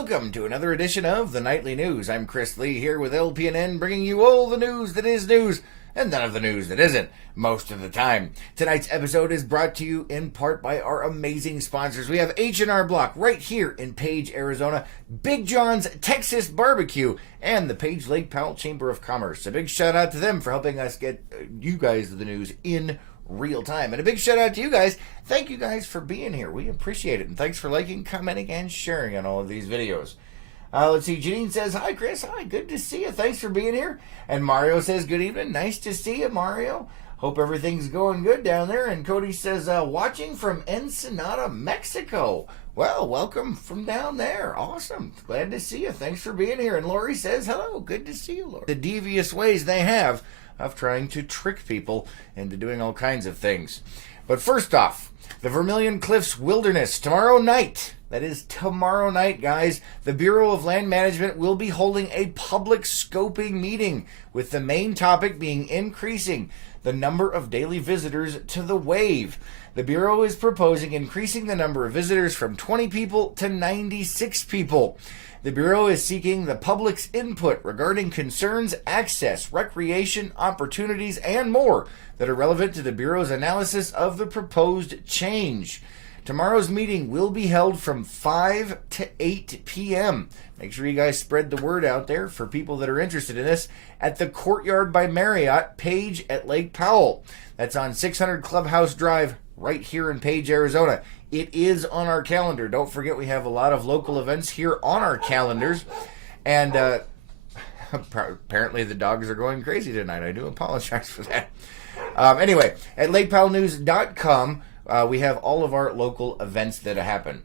welcome to another edition of the Nightly News. I'm Chris Lee here with LPNN, bringing you all the news that is news and none of the news that isn't most of the time. Tonight's episode is brought to you in part by our amazing sponsors. We have H&R Block right here in Page, Arizona, Big John's Texas Barbecue, and the Page Lake Powell Chamber of Commerce. A big shout out to them for helping us get you guys the news in real time. And a big shout out to you guys. Thank you guys for being here. We appreciate it. And thanks for liking, commenting, and sharing on all of these videos. Let's see. Janine says, hi, Chris. Hi, good to see you. Thanks for being here. And Mario says, good evening. Nice to see you, Mario. Hope everything's going good down there. And Cody says, watching from Ensenada, Mexico. Well, welcome from down there. Awesome. Glad to see you. Thanks for being here. And Lori says, hello. Good to see you, Lori. The devious ways they have of trying to trick people into doing all kinds of things. But first off, the Vermilion Cliffs Wilderness, tomorrow night. That is tomorrow night, guys. The Bureau of Land Management will be holding a public scoping meeting, with the main topic being increasing the number of daily visitors to the wave. The Bureau is proposing increasing the number of visitors from 20 people to 96 people. The Bureau is seeking the public's input regarding concerns, access, recreation, opportunities, and more that are relevant to the Bureau's analysis of the proposed change. Tomorrow's meeting will be held from 5 to 8 p.m. Make sure you guys spread the word out there for people that are interested in this at the Courtyard by Marriott, Page at Lake Powell. That's on 600 Clubhouse Drive right here in Page, Arizona. It is on our calendar. Don't forget, we have a lot of local events here on our calendars. And apparently the dogs are going crazy tonight. I do apologize for that. Anyway, at lakepowellnews.com, we have all of our local events that happen.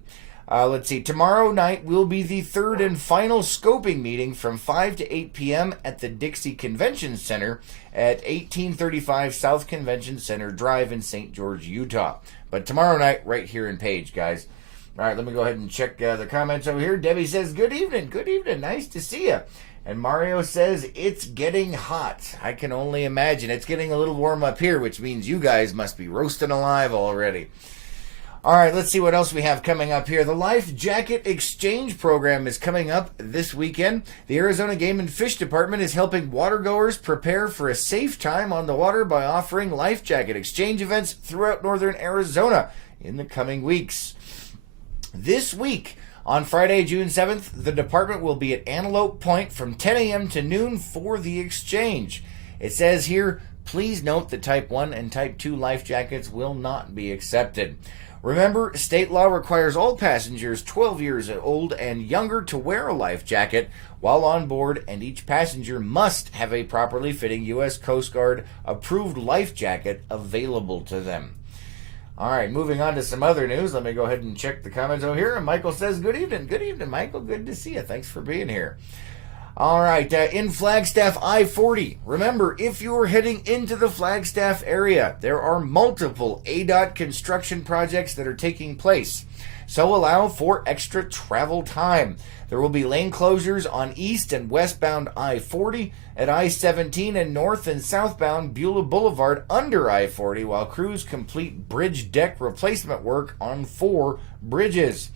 Let's see. Tomorrow night will be the third and final scoping meeting from 5 to 8 p.m. at the Dixie Convention Center at 1835 South Convention Center Drive in St. George, Utah. But tomorrow night, right here in Page, guys. All right, let me go ahead and check the comments over here. Debbie says, good evening. Good evening. Nice to see you. And Mario says, it's getting hot. I can only imagine. It's getting a little warm up here, which means you guys must be roasting alive already. All right, let's see what else we have coming up here. The Life Jacket Exchange Program is coming up this weekend. The Arizona Game and Fish Department is helping watergoers prepare for a safe time on the water by offering life jacket exchange events throughout northern Arizona in the coming weeks. This week, on Friday, June 7th, the department will be at Antelope Point from 10 a.m. to noon for the exchange. It says here, please note that Type 1 and Type 2 life jackets will not be accepted. Remember, state law requires all passengers 12 years old and younger to wear a life jacket while on board, and each passenger must have a properly fitting U.S. Coast Guard approved life jacket available to them. All right, moving on to some other news. Let me go ahead and check the comments over here. And Michael says, good evening. Good evening, Michael. Good to see you. Thanks for being here. All right, in Flagstaff I-40, remember, if you're heading into the Flagstaff area, there are multiple ADOT construction projects that are taking place, so allow for extra travel time. There will be lane closures on east and westbound I-40, at I-17 and north and southbound Beulah Boulevard under I-40, while crews complete bridge deck replacement work on 4 bridges.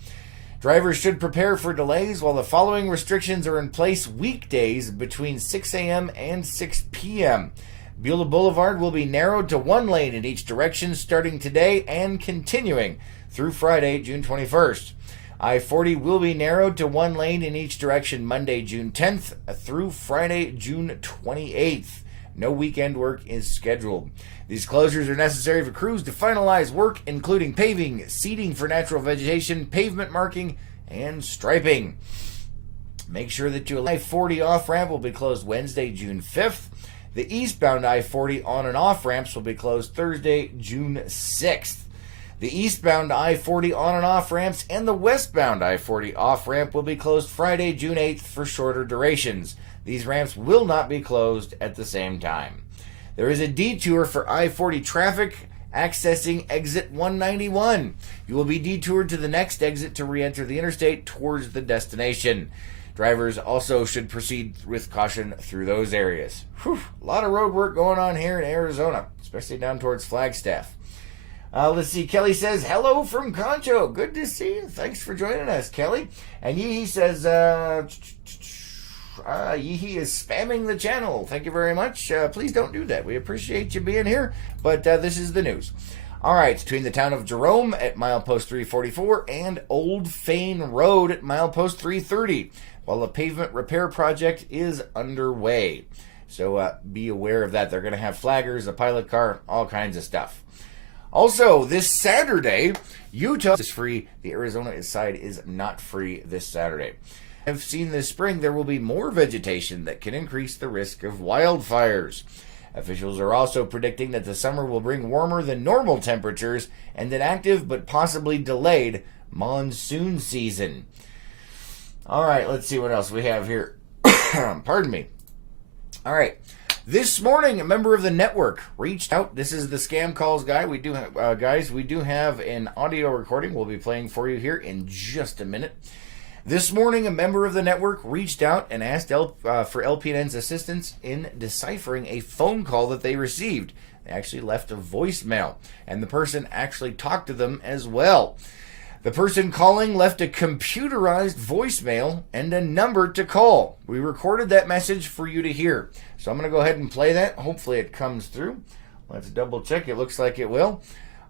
Drivers should prepare for delays while the following restrictions are in place weekdays between 6 a.m. and 6 p.m. Beulah Boulevard will be narrowed to 1 lane in each direction starting today and continuing through Friday, June 21st. I-40 will be narrowed to 1 lane in each direction Monday, June 10th through Friday, June 28th. No weekend work is scheduled. These closures are necessary for crews to finalize work, including paving, seeding for natural vegetation, pavement marking, and striping. Make sure that your I-40 off-ramp will be closed Wednesday, June 5th. The eastbound I-40 on and off ramps will be closed Thursday, June 6th. The eastbound I-40 on and off ramps and the westbound I-40 off ramp will be closed Friday, June 8th for shorter durations. These ramps will not be closed at the same time. There is a detour for I-40 traffic accessing exit 191. You will be detoured to the next exit to re-enter the interstate towards the destination. Drivers also should proceed with caution through those areas. Whew, a lot of road work going on here in Arizona, especially down towards Flagstaff. Let's see. Kelly says, hello from Concho. Good to see you. Thanks for joining us, Kelly. And Yeehee says, Yeehee is spamming the channel. Thank you very much. Please don't do that. We appreciate you being here, but this is the news. All right, between the town of Jerome at milepost 344 and Old Fane Road at milepost 330, while a pavement repair project is underway. So be aware of that. They're going to have flaggers, a pilot car, all kinds of stuff. Also, this Saturday, Utah is free. The Arizona side is not free this Saturday. I've seen this spring there will be more vegetation that can increase the risk of wildfires. Officials are also predicting that the summer will bring warmer than normal temperatures and an active but possibly delayed monsoon season. All right, let's see what else we have here. Pardon me. All right. This morning, a member of the network reached out. This is the scam calls guy. We do have, guys, we do have an audio recording we'll be playing for you here in just a minute. This morning, a member of the network reached out and asked for LPN's assistance in deciphering a phone call that they received. They actually left a voicemail, and the person actually talked to them as well. The person calling left a computerized voicemail and a number to call. We recorded that message for you to hear. So I'm going to go ahead and play that. Hopefully it comes through. Let's double check. It looks like it will.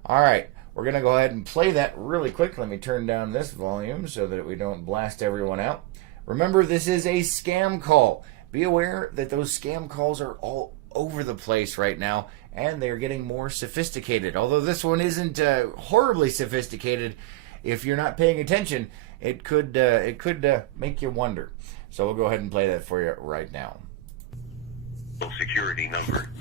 All right. We're going to go ahead and play that really quick. Let me turn down this volume so that we don't blast everyone out. Remember, this is a scam call. Be aware that those scam calls are all over the place right now, and they're getting more sophisticated. Although this one isn't horribly sophisticated, if you're not paying attention, it could make you wonder. So we'll go ahead and play that for you right now. Security number.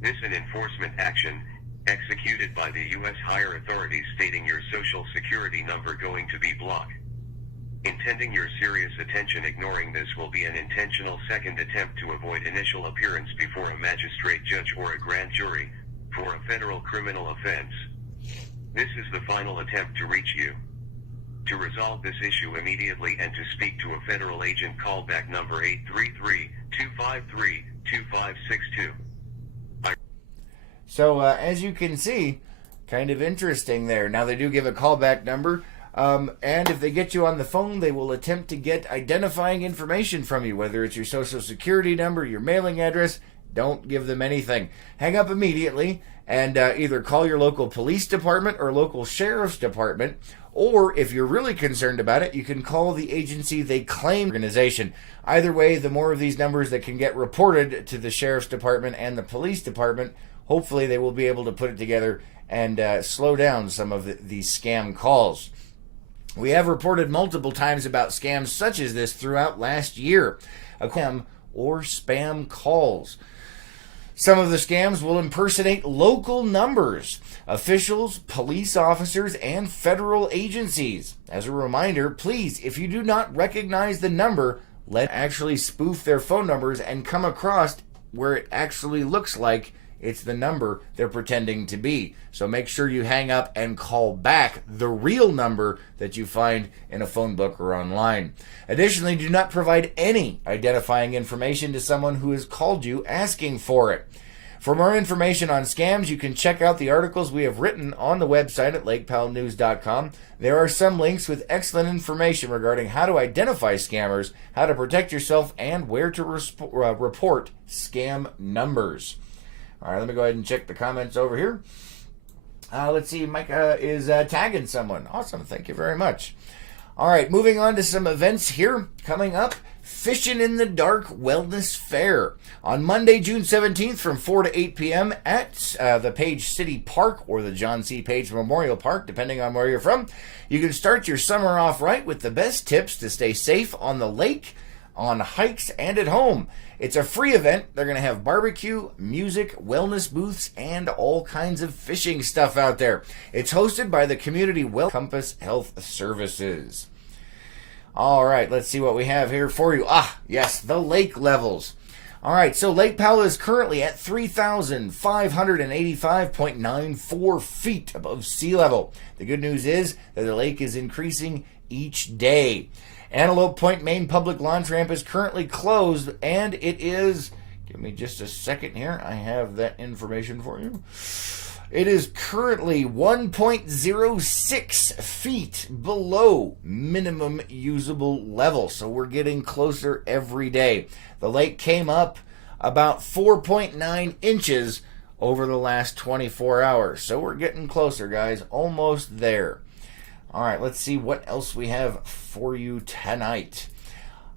This an enforcement action executed by the U.S. higher authorities stating your social security number going to be blocked. Intending your serious attention, ignoring this will be an intentional second attempt to avoid initial appearance before a magistrate judge or a grand jury for a federal criminal offense. This is the final attempt to reach you. To resolve this issue immediately and to speak to a federal agent, call back number 833-253-2562. So as you can see, kind of interesting there. Now they do give a callback number, and if they get you on the phone, they will attempt to get identifying information from you, whether it's your social security number, your mailing address. Don't give them anything. Hang up immediately and either call your local police department or local sheriff's department, or if you're really concerned about it, you can call the agency they claim organization. Either way, the more of these numbers that can get reported to the sheriff's department and the police department, hopefully they will be able to put it together and slow down some of these scam calls. We have reported multiple times about scams such as this throughout last year. Scam or spam calls. Some of the scams will impersonate local numbers, officials, police officers, and federal agencies. As a reminder, please, if you do not recognize the number, let actually spoof their phone numbers and come across where it actually looks like it's the number they're pretending to be. So make sure you hang up and call back the real number that you find in a phone book or online. Additionally, do not provide any identifying information to someone who has called you asking for it. For more information on scams, you can check out the articles we have written on the website at lakepowellnews.com. There are some links with excellent information regarding how to identify scammers, how to protect yourself, and where to report scam numbers. All right, let me go ahead and check the comments over here. Let's see, Micah is tagging someone. Awesome, thank you very much. All right, moving on to some events here coming up. Fishing in the Dark Wellness Fair on Monday, June 17th from 4 to 8 p.m. at the Page City Park or the John C. Page Memorial Park, depending on where you're from. You can start your summer off right with the best tips to stay safe on the lake, on hikes, and at home. It's a free event. They're going to have barbecue, music, wellness booths, and all kinds of fishing stuff out there. It's hosted by the Community Compass Health Services. All right, let's see what we have here for you. Yes, the lake levels. All right, so Lake Powell is currently at 3,585.94 feet above sea level. The good news is that the lake is increasing each day. Antelope Point main public launch ramp is currently closed, and it is, give me just a second here, I have that information for you. It is currently 1.06 feet below minimum usable level, so we're getting closer every day. The lake came up about 4.9 inches over the last 24 hours, so we're getting closer, guys. Almost there. All right, let's see what else we have for you tonight.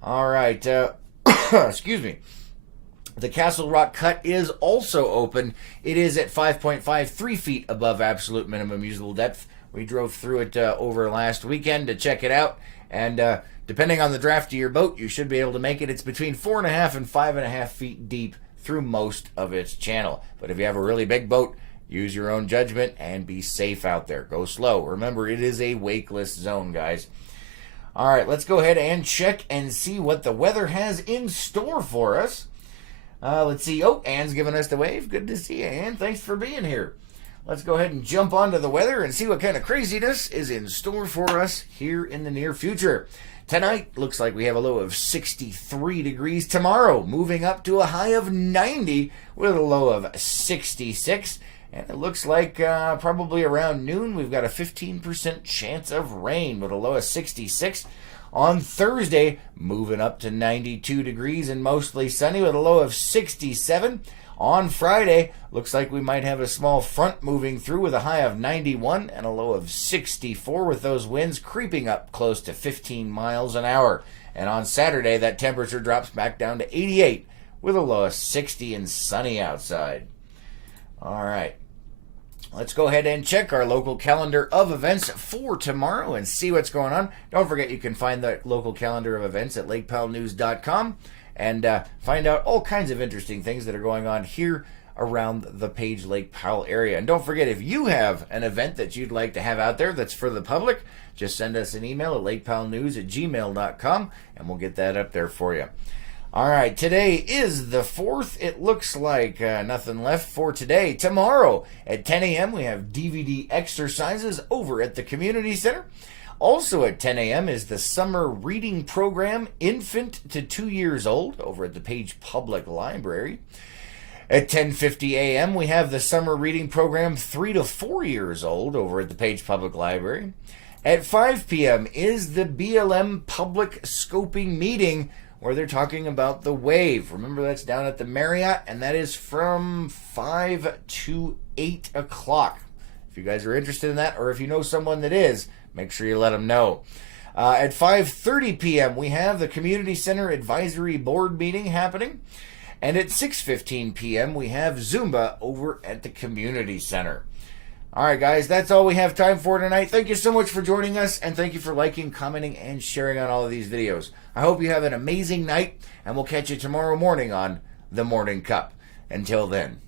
All right, excuse me. The Castle Rock Cut is also open. It is at 5.53 feet above absolute minimum usable depth. We drove through it over last weekend to check it out, and depending on the draft of your boat, you should be able to make it. It's between 4.5 and 5.5 feet deep through most of its channel. But if you have a really big boat, use your own judgment and be safe out there. Go slow. Remember, it is a wakeless zone, guys. All right, let's go ahead and check and see what the weather has in store for us. Let's see. Oh, Ann's giving us the wave. Good to see you, Ann. Thanks for being here. Let's go ahead and jump onto the weather and see what kind of craziness is in store for us here in the near future. Tonight, looks like we have a low of 63 degrees. Tomorrow, moving up to a high of 90 with a low of 66. And it looks like probably around noon, we've got a 15% chance of rain with a low of 66. On Thursday, moving up to 92 degrees and mostly sunny with a low of 67. On Friday, looks like we might have a small front moving through with a high of 91 and a low of 64, with those winds creeping up close to 15 miles an hour. And on Saturday, that temperature drops back down to 88 with a low of 60 and sunny outside. All right. Let's go ahead and check our local calendar of events for tomorrow and see what's going on. Don't forget you can find the local calendar of events at lakepowellnews.com and find out all kinds of interesting things that are going on here around the Page Lake Powell area. And don't forget, if you have an event that you'd like to have out there that's for the public, just send us an email at lakepowellnews@gmail.com and we'll get that up there for you. All right, today is the 4th. It looks like nothing left for today. Tomorrow at 10 a.m. we have DVD exercises over at the community center. Also at 10 a.m. is the summer reading program, Infant to 2 years old, over at the Page Public Library. At 10:50 a.m. we have the summer reading program, 3 to 4 years old, over at the Page Public Library. At 5 p.m. is the BLM Public Scoping Meeting, where they're talking about the wave. Remember, that's down at the Marriott, and that is from 5 to 8 o'clock. If you guys are interested in that, or if you know someone that is, make sure you let them know. At 5:30 p.m., we have the Community Center Advisory Board meeting happening. And at 6:15 p.m., we have Zumba over at the Community Center. All right, guys, that's all we have time for tonight. Thank you so much for joining us, and thank you for liking, commenting, and sharing on all of these videos. I hope you have an amazing night, and we'll catch you tomorrow morning on The Morning Cup. Until then.